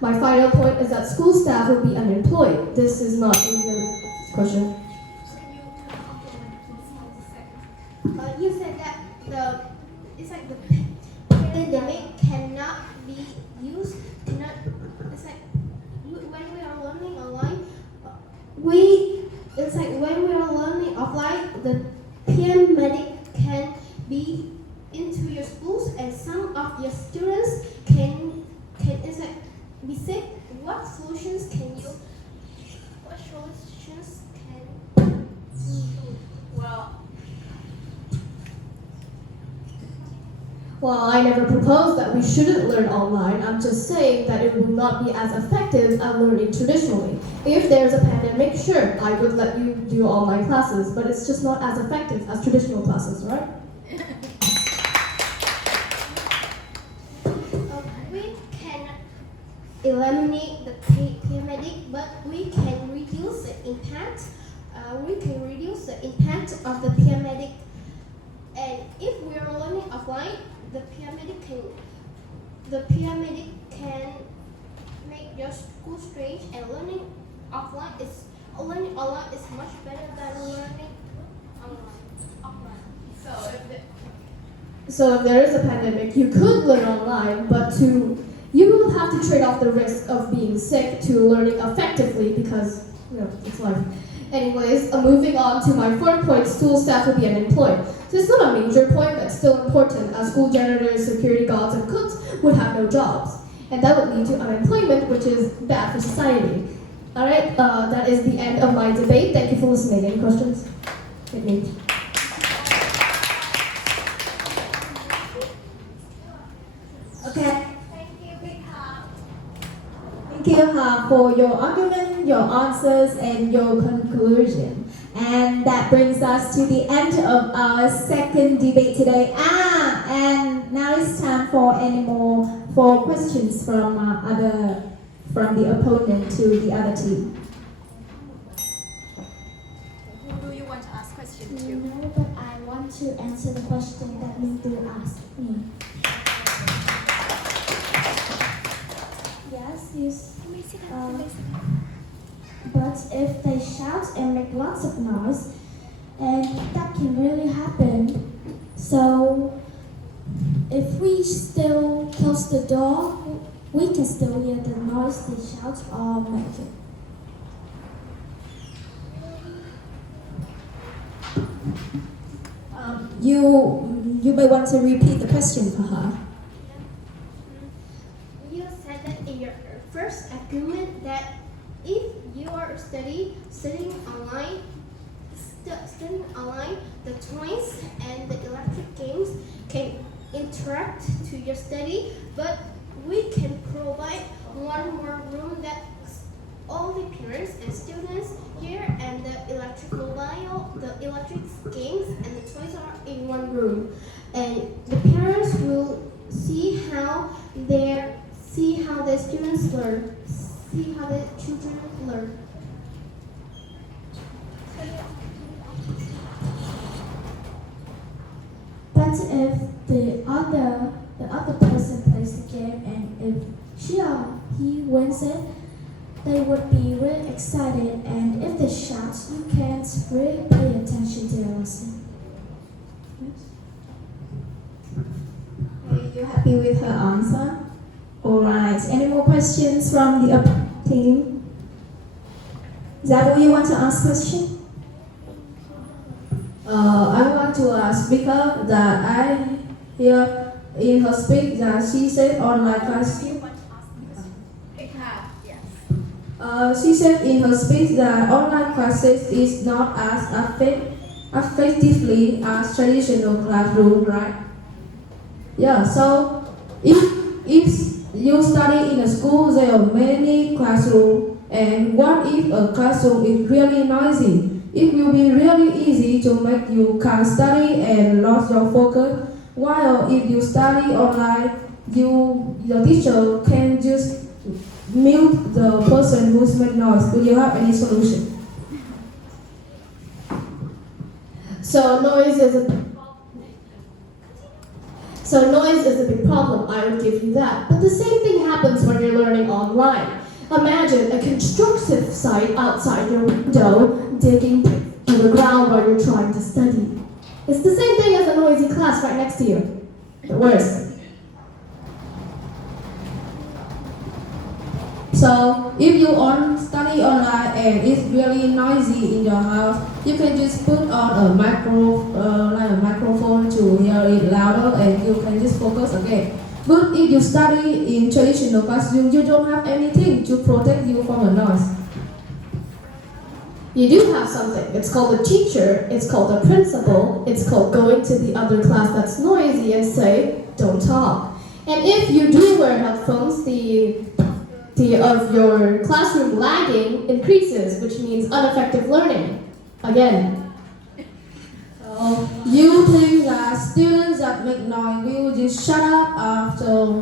My final point is that school staff will be unemployed. This is not a real question. You said that the pandemic cannot be used. It's like when we are learning online, when we are learning offline, the pandemic can be into your schools, and some of your students can be sick. What solutions can you? Well, I never proposed that we shouldn't learn online. I'm just saying that it will not be as effective as learning traditionally. If there's a pandemic, sure, I would let you do online classes, but it's just not as effective as traditional classes, right? We cannot eliminate the pandemic, but we can reduce the impact. Of the pandemic, and if we are learning offline, the pandemic can make your school strange, and learning online is much better than learning offline. So if there is a pandemic, you could learn online, but you will have to trade off the risk of being sick to learning effectively because it's life. Anyways, moving on to my fourth point, school staff will be unemployed. So it's not a major point, but still important, as school janitors, security guards, and cooks would have no jobs. And that would lead to unemployment, which is bad for society. Alright, that is the end of my debate. Thank you for listening. Any questions? Hit me. Okay. Thank you for your argument, your answers, and your conclusion. And that brings us to the end of our second debate today. And now it's time for questions from the opponent to the other team. Who do you want to ask questions to? No, but I want to answer the question that Mindu asked me. Yes, but if they shout and make lots of noise, and that can really happen. So if we still close the door, we can still hear the noise they shout or make it. You may want to repeat the question for her. You said that in your first argument that if you are studying online, the toys and the electric games can interact to your study, but we can provide one more room that all the parents and students here, and the electric games and the toys are in one room, and the parents will see how their students learn, see how the children learn. But if the other person plays the game and if she or he wins it, they would be really excited, and if they shout, you can't really pay attention to their lesson. Are you happy with her answer? Alright, any more questions from the opposing team? Zabu, you want to ask question? I want to ask speaker that I hear in her speech that she said online class. She said in her speech that online classes is not as effectively as traditional classroom, right? Yeah. So if you study in a school, there are many classrooms, and what if a classroom is really noisy? It will be really easy to make you can't study and lose your focus. While if you study online, the teacher can just mute the person who's making noise. Do you have any solution? So noise is a big problem, I would give you that. But the same thing happens when you're learning online. Imagine a constructive site outside your window digging to the ground while you're trying to study. It's the same thing as a noisy class right next to you, but worse. So if you study online and it's really noisy in your house, you can just put on a microphone to hear it louder, and you can just focus again. But if you study in traditional classroom, you don't have anything to protect you from the noise. You do have something. It's called a teacher, it's called a principal, it's called going to the other class that's noisy and say, don't talk. And if you do wear headphones, the of your classroom lagging increases, which means ineffective learning. Again. So you think that students that make noise will just shut up after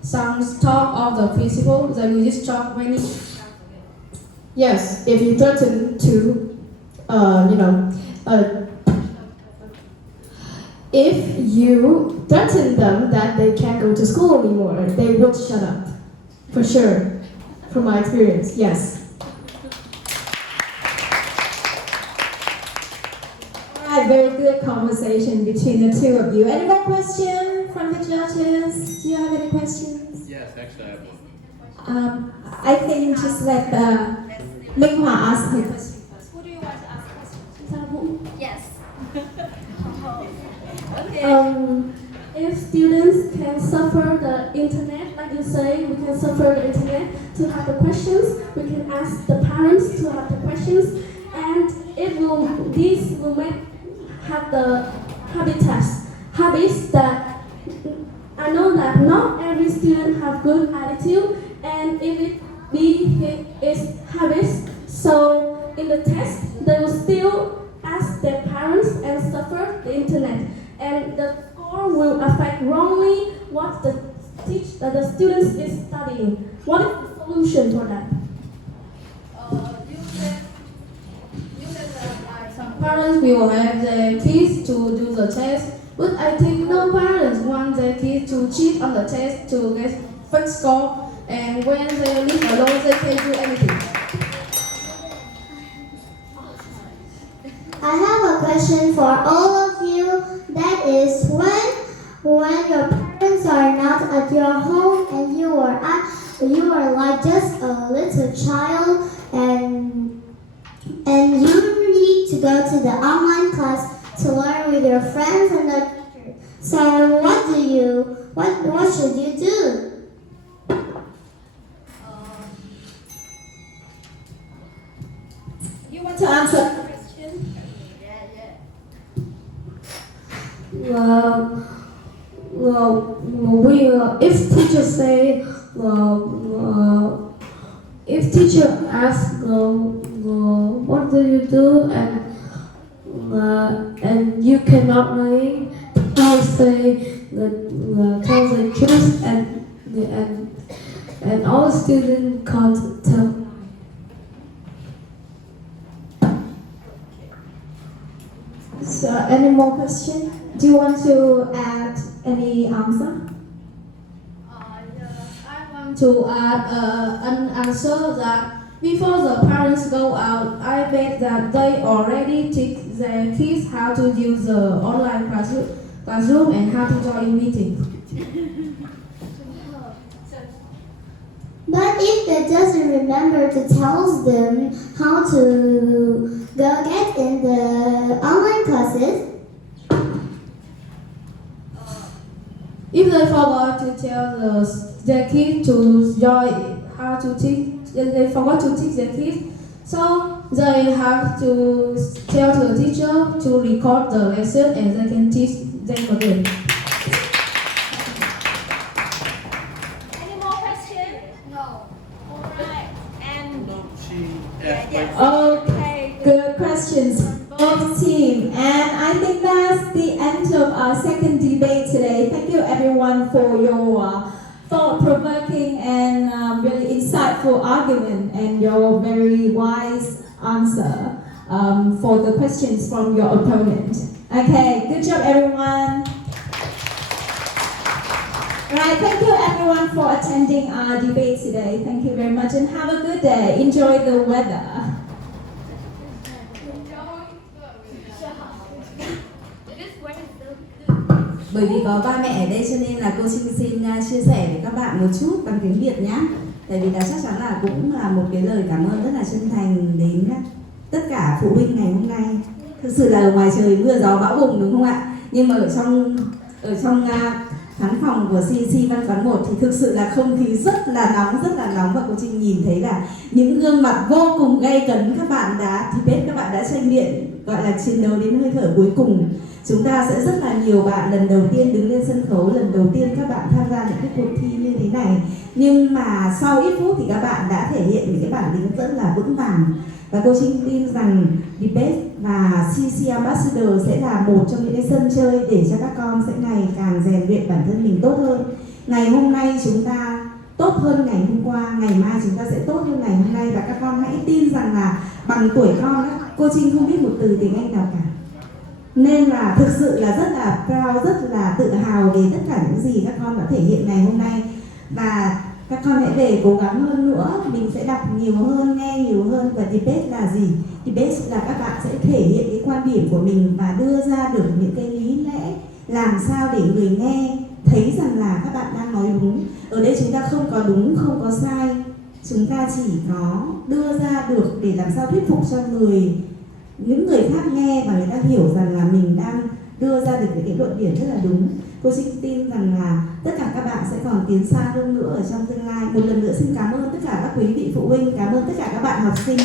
some talk of the principal? They will just talk many. Yes, if you threaten to, if you threaten them that they can't go to school anymore, they would shut up. For sure, from my experience, yes. Alright, very good conversation between the two of you. Any more questions from the judges? Do you have any questions? Yes, actually I have one. I think just let Minh Hòa ask her question. Who do you want to ask questions? Yes. If students can suffer the internet, like you say, we can suffer the internet to have the questions, we can ask the parents to have the questions, and this will have the habits that I know that not every student have good attitude, and if it be its habits, so in the test they will still ask their parents and suffer the internet, and the score will affect wrongly what the students is studying. What is the solution for that? You said that Some parents will have their kids to do the test, but I think no parents want their kids to cheat on the test to get fake score, and when they live alone, they can't do anything. I have a question for all of you. That is, when your parents are not at your home and you are like just a little child and you need to go to the online class to learn with your friends and the teacher. So what should you do? You want to answer? If teacher say, if teacher ask, what do you do, and you cannot name, I say tell the truth, and all students can't tell. So, any more questions? Do you want to add any answer? I want to add an answer that before the parents go out, I bet that they already teach their kids how to use the online classroom and how to join meetings. But if they doesn't remember to tell them how to go get in the online classes, If they forgot to tell their kids to join how to teach, they forgot to teach their kids, so they have to tell the teacher to record the lesson and they can teach them again. Any more questions? No. All right. And No, she asked like Okay, good questions from both teams. And I think that's the end of our second debate today. Thank you everyone for your thought-provoking and really insightful argument and your very wise answer for the questions from your opponent. Okay, good job everyone. Right, thank you everyone for attending our debate today. Thank you very much and have a good day. Enjoy the weather. Bởi vì có ba mẹ ở đây cho nên là cô xin chia sẻ với các bạn một chút bằng tiếng Việt nhé. Tại vì là chắc chắn là cũng là một cái lời cảm ơn rất là chân thành đến tất cả phụ huynh ngày hôm nay. Thực sự là ở ngoài trời mưa gió bão bùng đúng không ạ? Nhưng mà ở trong khán phòng của CEC Văn Quán 1 thì thực sự là không khí rất là nóng và cô Trinh nhìn thấy là những gương mặt vô cùng gay cấn. Các bạn đã tranh điện gọi là chiến đấu đến hơi thở cuối cùng. Chúng ta sẽ rất là nhiều bạn lần đầu tiên đứng lên sân khấu, lần đầu tiên các bạn tham gia những cái cuộc thi như thế này. Nhưng mà sau ít phút thì các bạn đã thể hiện những cái bản lĩnh rất là vững vàng. Và cô Trinh tin rằng Debate và Cec Ambassadors sẽ là một trong những cái sân chơi để cho các con sẽ ngày càng rèn luyện bản thân mình tốt hơn. Ngày hôm nay chúng ta tốt hơn ngày hôm qua, ngày mai chúng ta sẽ tốt hơn ngày hôm nay. Và các con hãy tin rằng là bằng tuổi con, cô Trinh không biết một từ tiếng Anh nào cả. Nên là thực sự là rất là proud, rất là tự hào về tất cả những gì các con đã thể hiện ngày hôm nay. Và các con hãy về cố gắng hơn nữa, mình sẽ đọc nhiều hơn, nghe nhiều hơn. Và debate là gì? Debate là các bạn sẽ thể hiện cái quan điểm của mình và đưa ra được những cái lý lẽ làm sao để người nghe thấy rằng là các bạn đang nói đúng. Ở đây chúng ta không có đúng, không có sai, chúng ta chỉ có đưa ra được để làm sao thuyết phục cho những người khác nghe và người ta hiểu rằng là mình đang đưa ra được những cái luận điểm rất là đúng. Cô Trinh tin rằng là tất cả các bạn sẽ còn tiến xa hơn nữa ở trong tương lai. Một lần nữa xin cảm ơn tất cả các quý vị phụ huynh, cảm ơn tất cả các bạn học sinh.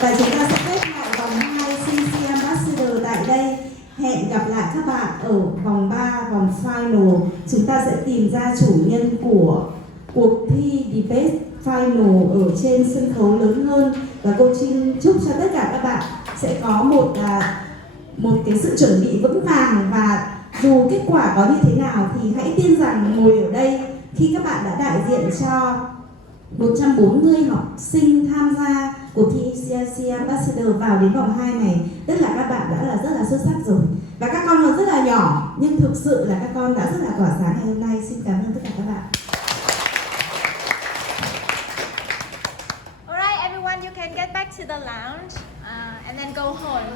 Và chúng ta sẽ kết lại vòng 2 Cec Ambassador tại đây. Hẹn gặp lại các bạn ở vòng 3, vòng final. Chúng ta sẽ tìm ra chủ nhân của cuộc thi debate final ở trên sân khấu lớn hơn. Và cô Trinh chúc cho tất cả các bạn sẽ có một cái sự chuẩn bị vững vàng, và dù kết quả có như thế nào thì hãy tin rằng ngồi ở đây khi các bạn đã đại diện cho 140 học sinh tham gia cuộc thi Cec Ambassador vào đến vòng 2 này, tức là các bạn đã là rất là xuất sắc rồi. Và các con còn rất là nhỏ nhưng thực sự là các con đã rất là tỏa sáng ngày hôm nay. Xin cảm ơn tất cả các bạn. Alright, everyone, you can get back to the lounge and then go home.